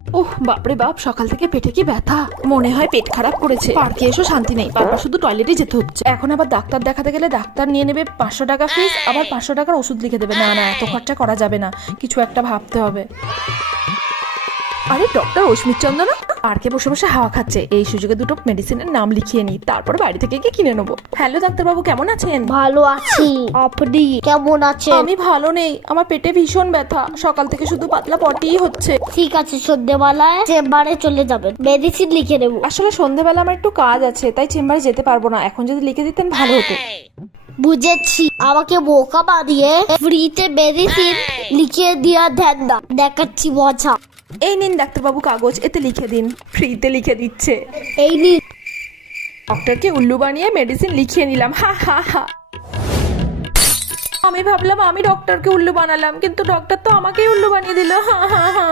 ওহ বাপরে বাপ, সকাল থেকে পেটে কি ব্যথা, মনে হয় পেট খারাপ করেছে। পার্কে এসো শান্তি নেই, বারবার শুধু টয়লেটে যেতে হচ্ছে। এখন আবার ডাক্তার দেখাতে গেলে ডাক্তার নিয়ে নেবে 500 টাকা ফিস, আবার 500 টাকার ওষুধ লিখে দেবে। না না, এত খরচা করা যাবে না, কিছু একটা ভাবতে হবে। আরে ডক্টর অস্মিত চন্দ্র পার্কে বসে বসে হাওয়া খাচ্ছে, এই সুযোগে দুটো মেডিসিনের নাম লিখিয়ে নি, তারপর বাড়ি থেকে গিয়ে কিনে নেবো। হ্যালো ডাক্তারবাবু, কেমন আছেন? ভালো আছি, আপনি কেমন আছেন? আমি ভালো নেই, আমার পেটে ভীষণ ব্যথা, সকাল থেকে শুধু পাতলা পটিই হচ্ছে। ঠিক আছে, সন্ধ্যেবেলায় চেম্বারে চলে যাবেন, মেডিসিন লিখে দেবো। আসলে সন্ধ্যাবেলা আমার একটু কাজ আছে, তাই চেম্বারে যেতে পারবো না, এখন যদি লিখে দিতেন ভালো হতো। বুঝেছি, আমাকে বোকা বানিয়ে ফ্রিতে মেডিসিন লিখিয়ে দিয়া দেন না, দেখাচ্ছি মজা। এই নিন ডাক্তারবাবু কাগজ, এতে লিখে দিন। ফ্রিতে লিখে দিচ্ছে। এই নিন। ডক্টরকে উল্লু বানিয়ে মেডিসিন লিখিয়ে নিলাম, হা হা হা। আমি ভাবলাম আমি ডক্টরকে উল্লু বানালাম, কিন্তু ডক্টর তো আমাকেই উল্লু বানিয়ে দিল, হা হা হা।